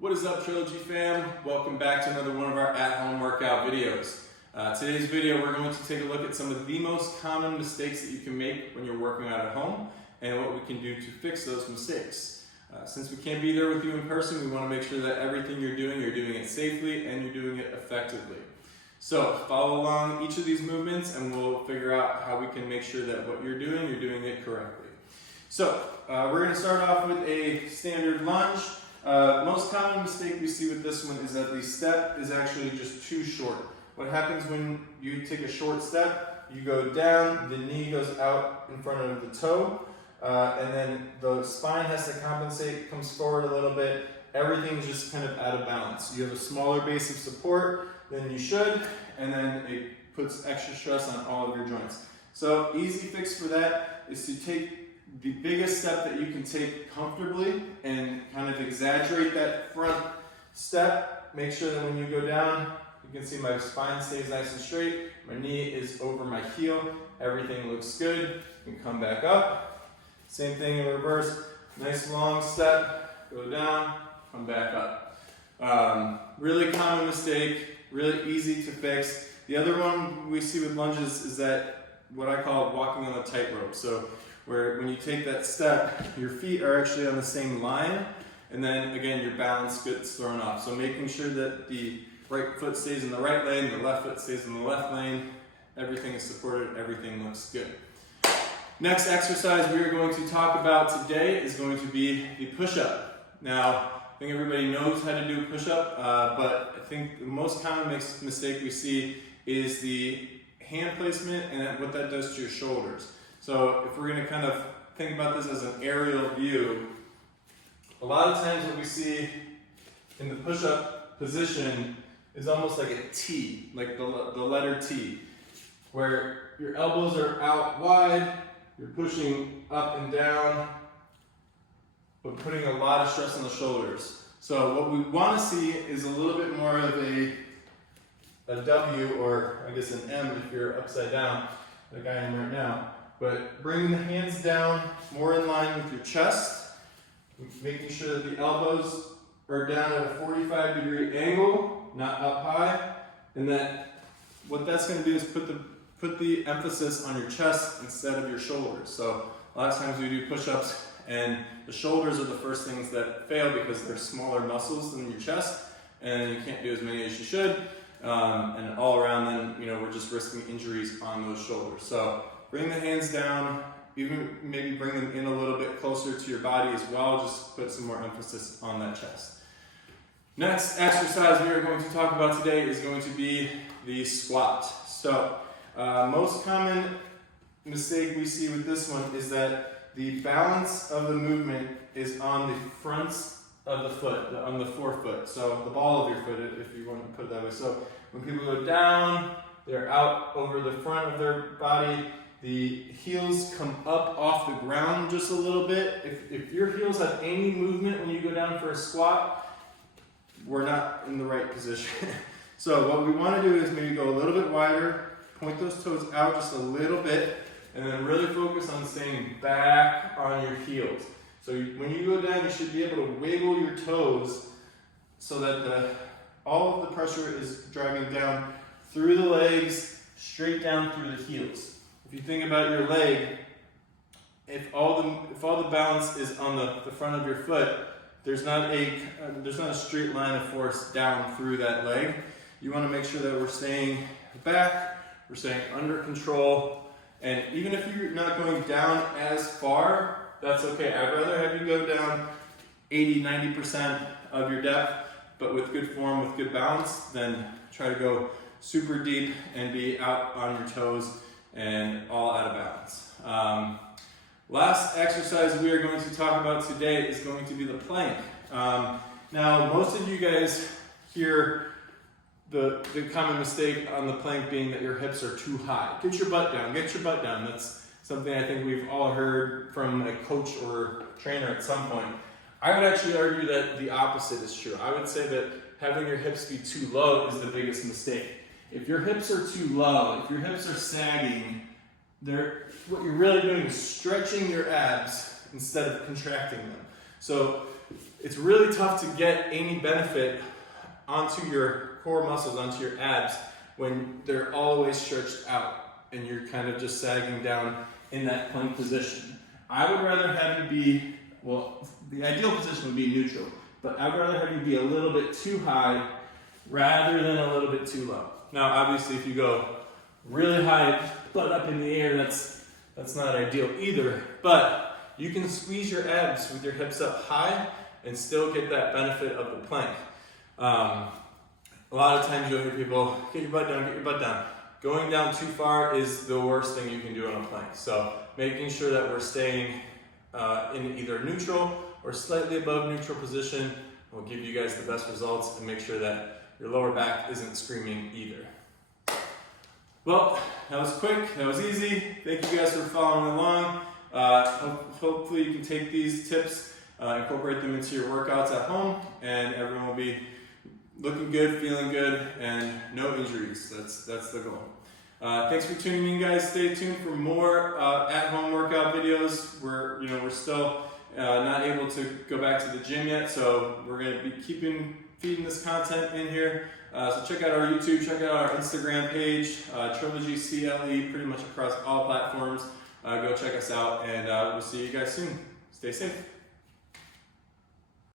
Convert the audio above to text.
What is up, Trilogy fam? Welcome back to another one of our at-home workout videos. Today's video, we're going to take a look at some of the most common mistakes that you can make when you're working out at home and what we can do to fix those mistakes. Since we can't be there with you in person, we want to make sure that everything you're doing it safely and you're doing it effectively. So follow along each of these movements and we'll figure out how we can make sure that what you're doing it correctly. So we're going to start off with a standard lunge. Most common mistake we see with this one is that the step is actually just too short. What happens when you take a short step, you go down, the knee goes out in front of the toe, and then the spine has to compensate, comes forward a little bit. Everything's just kind of out of balance. You have a smaller base of support than you should, and then it puts extra stress on all of your joints. So easy fix for that is to take the biggest step that you can take comfortably and kind of exaggerate that front step. Make sure that when you go down, you can see my spine stays nice and straight. My knee is over my heel. Everything looks good. You can come back up. Same thing in reverse. Nice long step. Go down, come back up. Really common mistake, really easy to fix. The other one we see with lunges is that what I call walking on the tightrope. So where when you take that step, your feet are actually on the same line, and then again, your balance gets thrown off. So making sure that the right foot stays in the right lane, the left foot stays in the left lane, everything is supported, everything looks good. Next exercise we are going to talk about today is going to be the push-up. Now, I think everybody knows how to do a push-up, but I think the most common mistake we see is the hand placement and what that does to your shoulders. So if we're going to kind of think about this as an aerial view, a lot of times what we see in the push-up position is almost like a T, like the letter T, where your elbows are out wide, you're pushing up and down, but putting a lot of stress on the shoulders. So what we want to see is a little bit more of a W, or I guess an M if you're upside down, like I am right now. But bringing the hands down more in line with your chest, making sure that the elbows are down at a 45-degree angle, not up high, and that what that's going to do is put the emphasis on your chest instead of your shoulders. So a lot of times we do push-ups and the shoulders are the first things that fail because they're smaller muscles than your chest, and you can't do as many as you should, and all around then we're just risking injuries on those shoulders. So bring the hands down, even maybe bring them in a little bit closer to your body as well, just put some more emphasis on that chest. Next exercise we are going to talk about today is going to be the squat. So most common mistake we see with this one is that the balance of the movement is on the front of the foot, on the forefoot, so the ball of your foot, if you want to put it that way. So when people go down, they're out over the front of their body. The heels come up off the ground just a little bit. If your heels have any movement when you go down for a squat, we're not in the right position. So what we want to do is maybe go a little bit wider, point those toes out just a little bit, and then really focus on staying back on your heels. So when you go down, you should be able to wiggle your toes so that all of the pressure is driving down through the legs, straight down through the heels. If you think about your leg, if all the balance is on the front of your foot, there's not a straight line of force down through that leg. You want to make sure that we're staying back, we're staying under control, and even if you're not going down as far, that's okay. I'd rather have you go down 80-90% of your depth, but with good form, with good balance, than try to go super deep and be out on your toes and all out of balance. Last exercise we are going to talk about today is going to be the plank. Now, most of you guys hear the common mistake on the plank being that your hips are too high. Get your butt down, get your butt down. That's something I think we've all heard from a coach or trainer at some point. I would actually argue that the opposite is true. I would say that having your hips be too low is the biggest mistake. If your hips are too low, if your hips are sagging, what you're really doing is stretching your abs instead of contracting them. So it's really tough to get any benefit onto your core muscles, onto your abs, when they're always stretched out and you're kind of just sagging down in that plank position. I would rather have you be, well, the ideal position would be neutral, but I would rather have you be a little bit too high rather than a little bit too low. Now, obviously, if you go really high, butt up in the air, that's not ideal either, but you can squeeze your abs with your hips up high and still get that benefit of the plank. A lot of times you'll hear people, get your butt down, get your butt down. Going down too far is the worst thing you can do on a plank. So making sure that we're staying in either neutral or slightly above neutral position will give you guys the best results and make sure that your lower back isn't screaming either. Well, that was quick, that was easy. Thank you guys for following along. Hopefully you can take these tips, incorporate them into your workouts at home, and everyone will be looking good, feeling good, and no injuries. That's the goal. Thanks for tuning in, guys. Stay tuned for more at-home workout videos. We're still not able to go back to the gym yet, so we're going to be feeding this content in here. So check out our YouTube, check out our Instagram page, Trilogy CLE, pretty much across all platforms. Go check us out, and we'll see you guys soon. Stay safe.